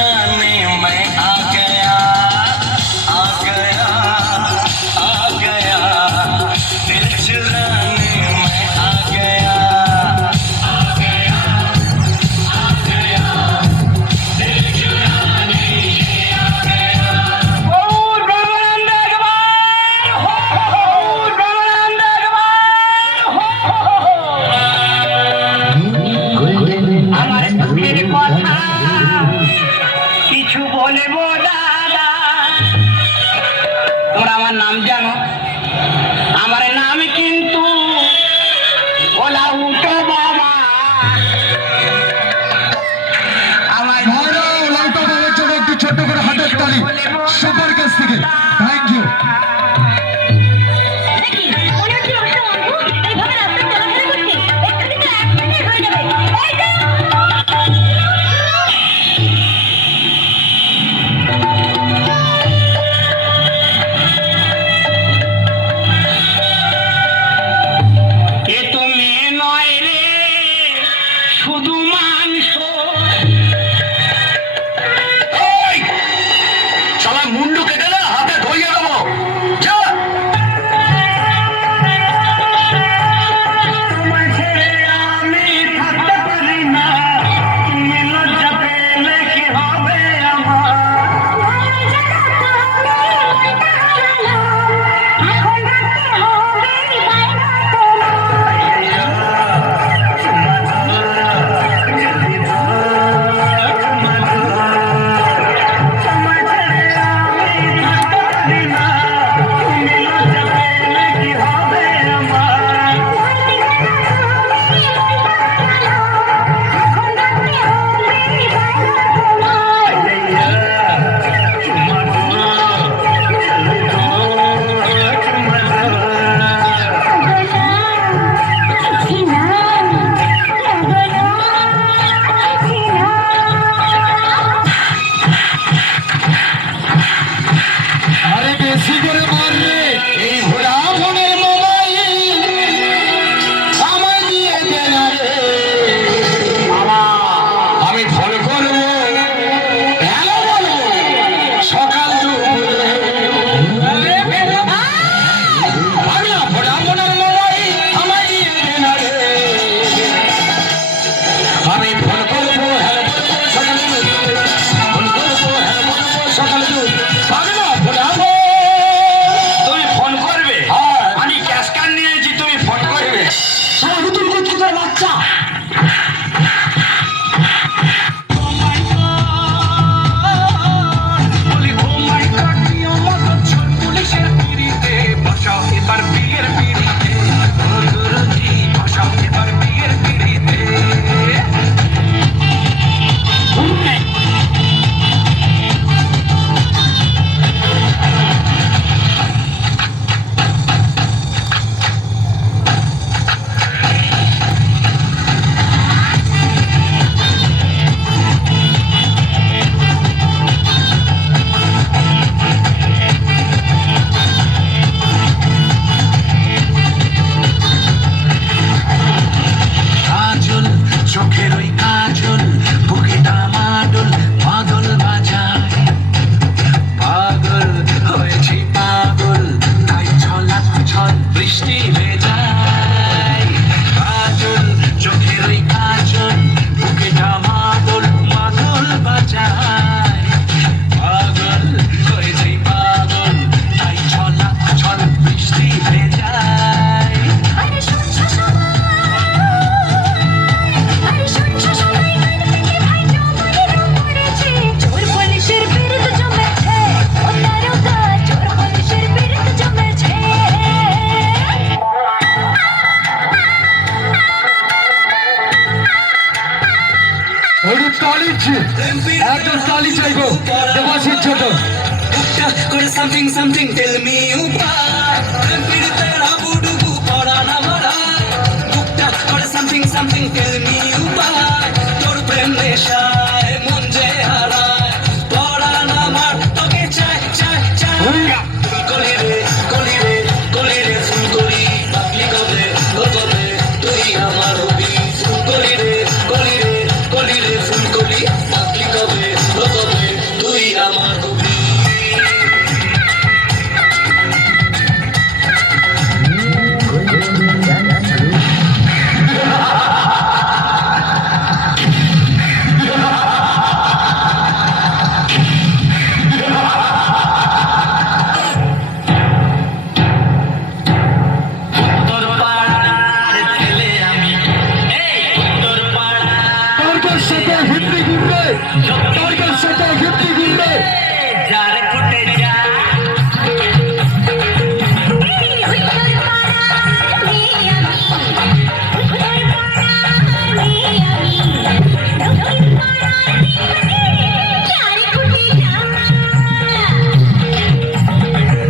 चुराने मैं आ गया, आ गया, आ गया, दिल चुराने मैं आ गया, आ गया, आ गया, दिल चुराने आ गया। बहुत बड़ा अंदाज़ हो, बहुत बड़ा अंदाज़ আমার দুঃখের কথা কিছু বলবো দাদা। তোমরা আমার নাম জানো? আমার নাম কিন্তু ওলা উল্টো বাবা। আমার লাউটা বাবার জন্য একটু ছোট্ট করে হাতের তালি সবার কাছ থেকে। Thank you. এ তো মেয়ে নয় রে, শুধু মাংস। ওই শালা মুন্ডু কেটে না হাতে ধরিয়ে দেবো। যা তোমায় ছেড়ে আমি থাকতে পারি না, তুমি লজ্জা পেলে কি হবে আমার? আরে বেশি করে মারবে। এই ঘোড়া ফোনের মোবাইল আমায় দিয়ে দে না রে। আমি ফোন করবো, হ্যালো বলবো সকাল দুপুরে। আমি না ঘোড়া ফোনের মোবাইল আমায় দিয়ে দে না রে। আমি ফোন করবো, হ্যালো বলবো সকাল দুপুরে। ফোন করবো, হ্যালো বলবো সকাল দুপুরে। আমি না ঘোড়া ফোন। তুমি ফোন করবে? হ্যাঁ। আমি ক্যাশ কার্ড নিয়েছি, তুমি ফোন করবে? সারা নতুন কুচকুচার বাচ্চা। বলি ও মাই গড, নিয়ম মতো চোর পুলিশের পিড়িতে বসাও এবার বিয়ের পিড়িতে। ও গুরুজি বসাও এবার বিয়ের পিড়িতে। কাজল চোখের ওই কাজল বুকে ডামাডোল পাগল বাজায়। পাগল হয়েছি পাগল, তাই ছলা ছল বৃষ্টি ভেজায়। কাজল চোখের ওই কাজল বুকে ডামাডোল পাগল বাজায়। পাগল হয়েছি পাগল, তাই ছলা ছল বৃষ্টি ভেজায়। ওই তালি একদম তালি চাইবো দেবাশিস ছোট। করে সামথিং সামথিং টেল মি উপায়, পিড়িতে রাবু ডুবু পড়া না মারা। টুকটাক করে সামথিং সামথিং টেল মি উপায়, তোর প্রেম নেশায় মন যে হারায়। পড়া না মার তোকে চাই চাই চাই। কলি রে কলি রে কলি রে ফুল কলি পাগলি কবে ও কবে তুই আমার হবি। কলি রে কলি রে কলি রে ফুল কলি পাগলি কবে ও কবে মাধবী উত্তর পাড়ার ছেলে আমি এই উত্তর পাড়া টার্গেট সেটা হিন্দি ঘুরবে, টার্গেট সেটা হিন্দি ঘুরবে। যার ফুটে যা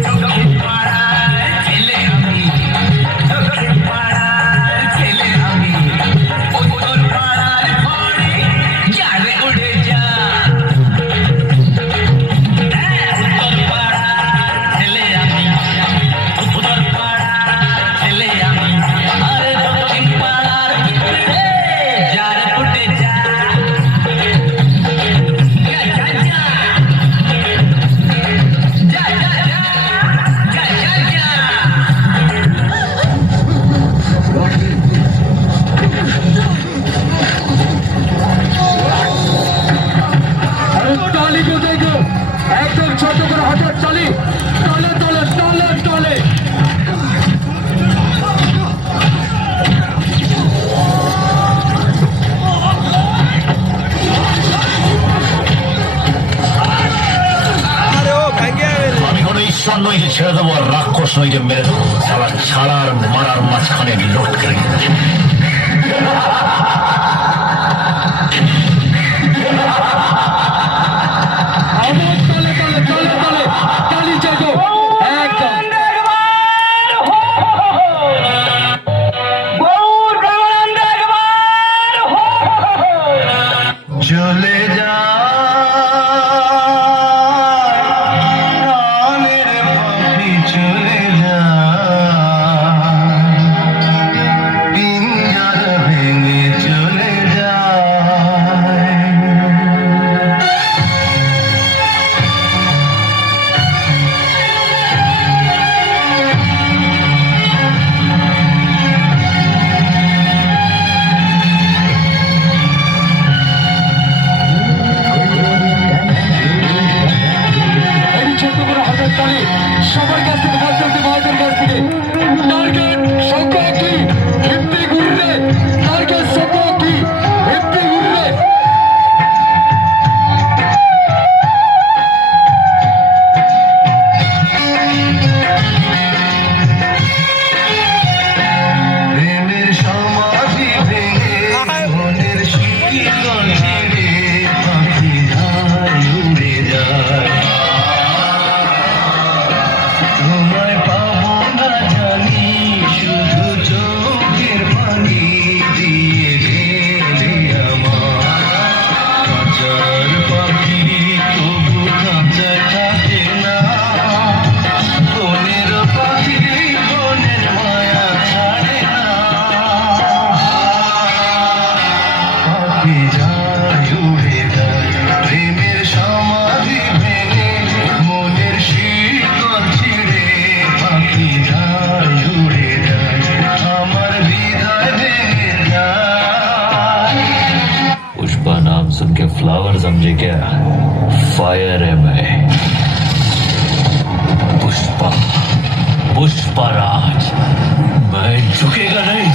দক্ষিণ পাড়ার ছেলে আমি দক্ষিণ পাড়ার ছেলে আমি উত্তর পাড়ার ঘরে যার উড়ে যা উত্তর পাড়ার ছেলে আমি উত্তর পাড়ার ছেলে আমি আর দক্ষিণ পাড়ার যার ফুটে যা যা যা যা যা যা যা আরে তালি কোথায় গো? একদম ছোট করে হঠাৎ তালি, তলে তলে তলে তলে। আমি কোনো ঈশ্বর নই যে ছেড়ে দেবো, আর রাক্ষস নই যে মেরে দেবো। সারা ছাড়ার মারার মাঝখানে লোট করে আমার তলে তলে তলে তলে তালি জাগো একদম। চলে যা প্রাণের পাখি চলে যা, পিঞ্জর ভেঙে চলে যা। এই ছোট করে হঠাৎ তালি সবার কাছ থেকে ভাইদের কাছ থেকে। টার্গেট সংখ্যা কি হিন্দি ঘুরবে, টার্গেট সংখ্যা কি হিন্দি ঘুরবে। প্রেমের সমাধি ভেঙে মনের শিকল ছিঁড়ে পাখি যায় উড়ে যায়। তোমায় পাবো না জানি, শুধু চোখের পানি দিয়ে গেলে আমার। কাঁচার পাখি তবু কাঁচায় থাকে না, বনের পাখি বনের মায়া ছাড়ে না। পাখি যায় উড়ে যায়, প্রেমের সমাধি ভেঙে মনের শিকল ছিঁড়ে পাখি যায় উড়ে যায়, আমার হৃদয় ভেঙে যায়। पुष्पा नाम सुन के फ्लावर समझे क्या? फायर है मैं पुष्पा, पुष्पराज। मैं झुकेगा नहीं।